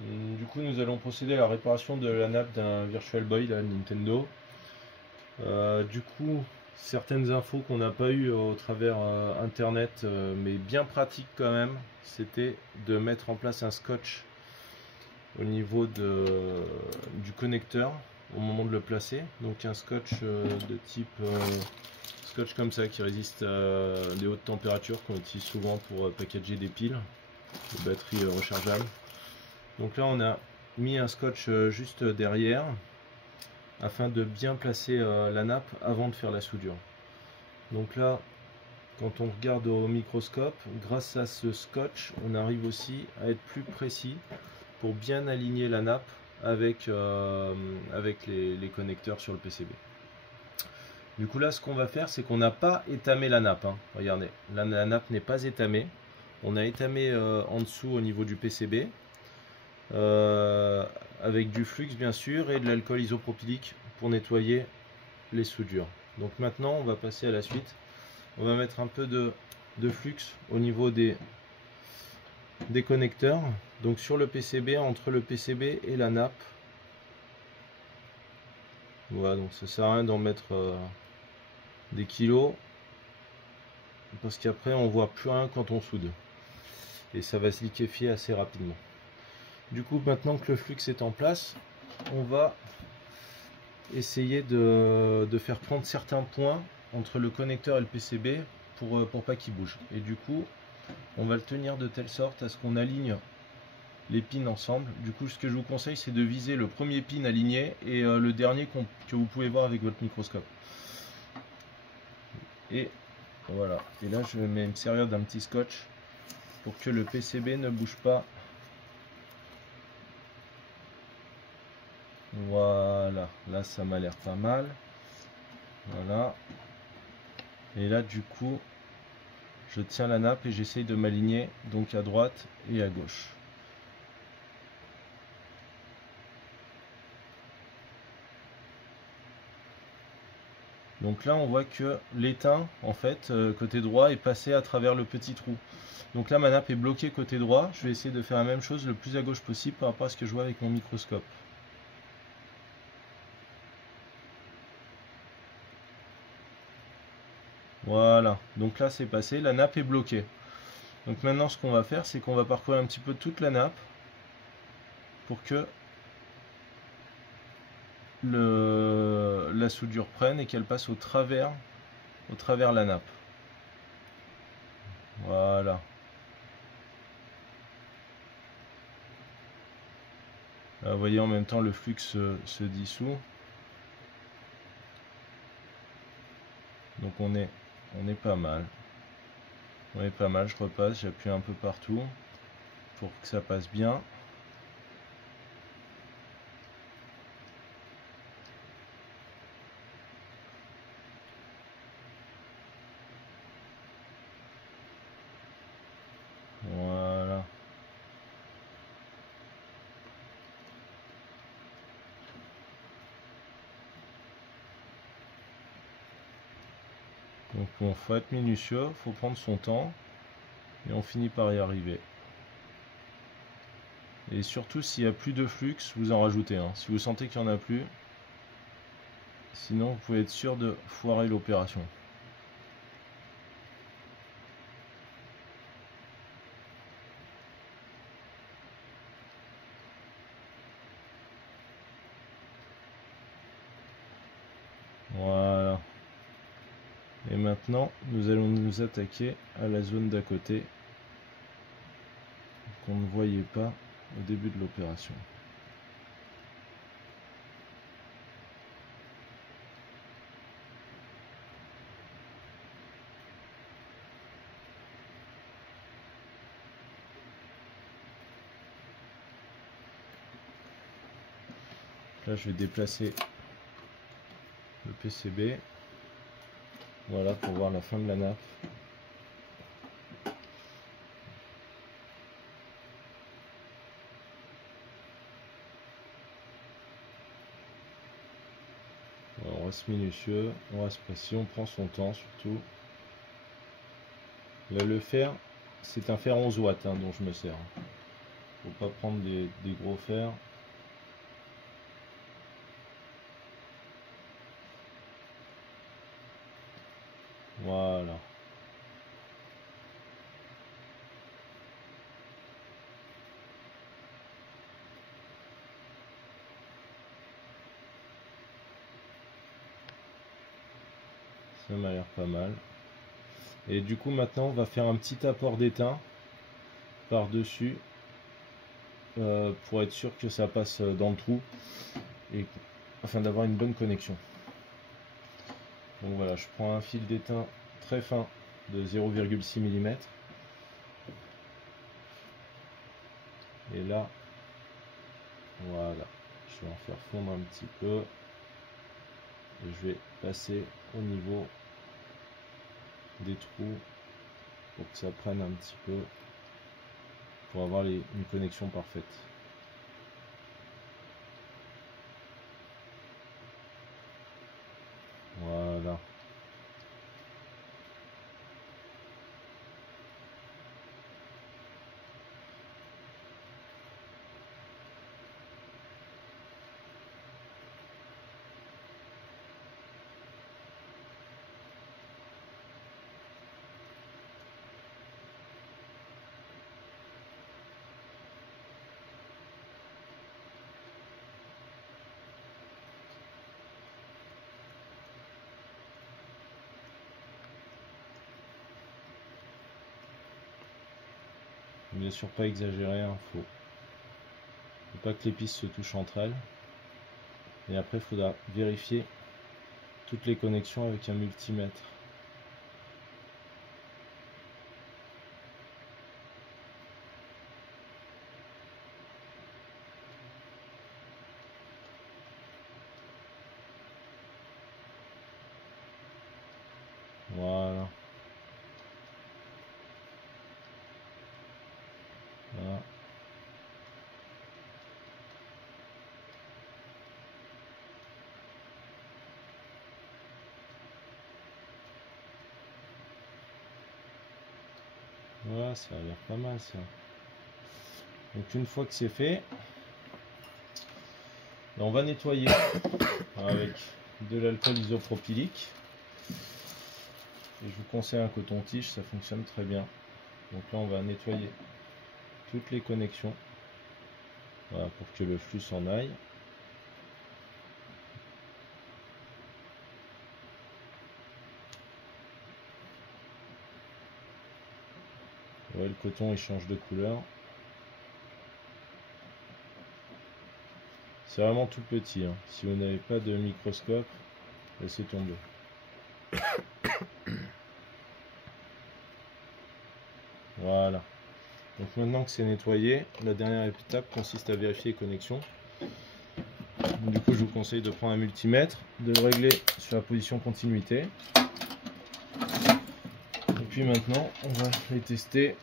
Du coup, nous allons procéder à la réparation de la nappe d'un Virtual Boy là, Nintendo. Du coup, certaines infos qu'on n'a pas eues au travers internet, mais bien pratiques quand même, c'était de mettre en place un scotch au niveau du connecteur au moment de le placer. Donc un scotch de type scotch comme ça qui résiste à des hautes températures qu'on utilise souvent pour packager des piles, des batteries rechargeables. Donc là on a mis un scotch juste derrière afin de bien placer la nappe avant de faire la soudure. Donc là, quand on regarde au microscope, grâce à ce scotch, on arrive aussi à être plus précis pour bien aligner la nappe avec les connecteurs sur le PCB. Du coup là, ce qu'on va faire, c'est qu'on n'a pas étamé la nappe, hein. Regardez, la nappe n'est pas étamée. On a étamé en dessous au niveau du PCB. Avec du flux bien sûr et de l'alcool isopropylique pour nettoyer les soudures. Donc maintenant on va passer à la suite. On va mettre un peu de flux au niveau des connecteurs, donc sur le PCB, entre le PCB et la nappe. Voilà, donc ça sert à rien d'en mettre des kilos parce qu'après on voit plus rien quand on soude et ça va se liquéfier assez rapidement. Du coup, maintenant que le flux est en place, on va essayer de faire prendre certains points entre le connecteur et le PCB pour pas qu'il bouge. Et du coup, on va le tenir de telle sorte à ce qu'on aligne les pins ensemble. Du coup, ce que je vous conseille, c'est de viser le premier pin aligné et le dernier que vous pouvez voir avec votre microscope. Et voilà. Et là, je vais me servir d'un petit scotch pour que le PCB ne bouge pas. Voilà, là ça m'a l'air pas mal. Voilà. Et là du coup, je tiens la nappe et j'essaye de m'aligner donc à droite et à gauche. Donc là on voit que l'étain en fait côté droit est passé à travers le petit trou. Donc là ma nappe est bloquée côté droit. Je vais essayer de faire la même chose le plus à gauche possible par rapport à ce que je vois avec mon microscope. Voilà, donc là c'est passé, la nappe est bloquée. Donc maintenant ce qu'on va faire, c'est qu'on va parcourir un petit peu toute la nappe pour que la soudure prenne et qu'elle passe au travers la nappe. Voilà. Là, vous voyez en même temps le flux se dissout. Donc on est pas mal. On est pas mal, je repasse, j'appuie un peu partout pour que ça passe bien. Voilà. Donc bon, faut être minutieux, faut prendre son temps et on finit par y arriver. Et surtout s'il n'y a plus de flux, vous en rajoutez un. Si vous sentez qu'il n'y en a plus, sinon vous pouvez être sûr de foirer l'opération. Voilà. Et maintenant, nous allons nous attaquer à la zone d'à côté qu'on ne voyait pas au début de l'opération. Là, je vais déplacer le PCB. Voilà pour voir la fin de la nappe. On reste minutieux, on reste précis, on prend son temps surtout. Là, le fer, c'est un fer 11 watts dont je me sers. Faut pas prendre des gros fers. Voilà. Ça m'a l'air pas mal. Et du coup maintenant on va faire un petit apport d'étain par-dessus pour être sûr que ça passe dans le trou et afin d'avoir une bonne connexion. Donc voilà, je prends un fil d'étain très fin de 0,6 mm et là voilà, je vais en faire fondre un petit peu et je vais passer au niveau des trous pour que ça prenne un petit peu pour avoir une connexion parfaite. Voilà. Bien sûr pas exagérer, hein, faut pas que les pistes se touchent entre elles. Et après il faudra vérifier toutes les connexions avec un multimètre. Voilà. Voilà. Voilà, ça a l'air pas mal ça. Donc une fois que c'est fait, on va nettoyer avec de l'alcool isopropylique. Et je vous conseille un coton-tige, ça fonctionne très bien. Donc là on va nettoyer toutes les connexions, voilà, pour que le flux s'en aille. Ouais, le coton il change de couleur. C'est vraiment tout petit, hein. Si vous n'avez pas de microscope, laissez tomber. Voilà. Donc maintenant que c'est nettoyé, la dernière étape consiste à vérifier les connexions. Du coup, je vous conseille de prendre un multimètre, de le régler sur la position continuité. Et puis maintenant, on va les tester.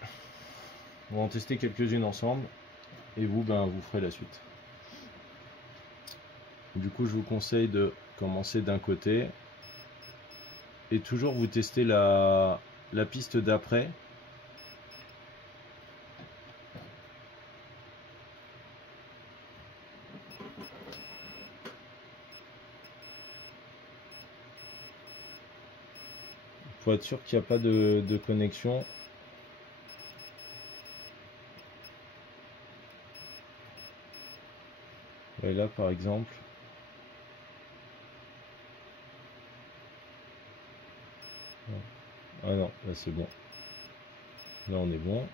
On va en tester quelques-unes ensemble. Et vous, vous ferez la suite. Du coup, je vous conseille de commencer d'un côté. Et toujours vous testez la piste d'après. Pour être sûr qu'il n'y a pas de connexion. Et là par exemple, ah non, là c'est bon, là on est bon.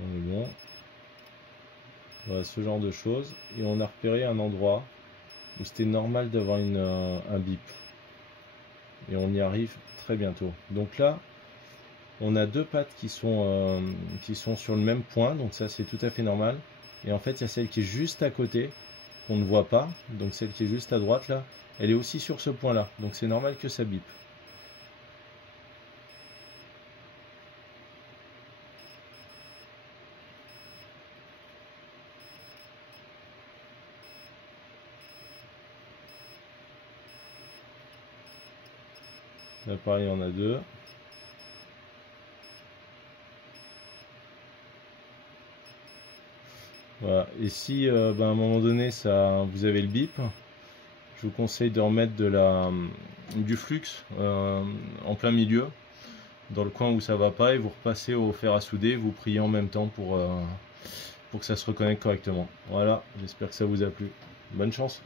On est bon. Voilà, ce genre de choses. Et on a repéré un endroit où c'était normal d'avoir un bip. Et on y arrive très bientôt. Donc là, on a deux pattes qui sont sur le même point. Donc ça, c'est tout à fait normal. Et en fait, il y a celle qui est juste à côté, qu'on ne voit pas. Donc celle qui est juste à droite, là, elle est aussi sur ce point-là. Donc c'est normal que ça bip. Là, pareil, on a deux. Voilà. Et si à un moment donné vous avez le bip, je vous conseille de remettre du flux en plein milieu, dans le coin où ça va pas, et vous repassez au fer à souder, vous priez en même temps pour que ça se reconnecte correctement. Voilà, j'espère que ça vous a plu. Bonne chance!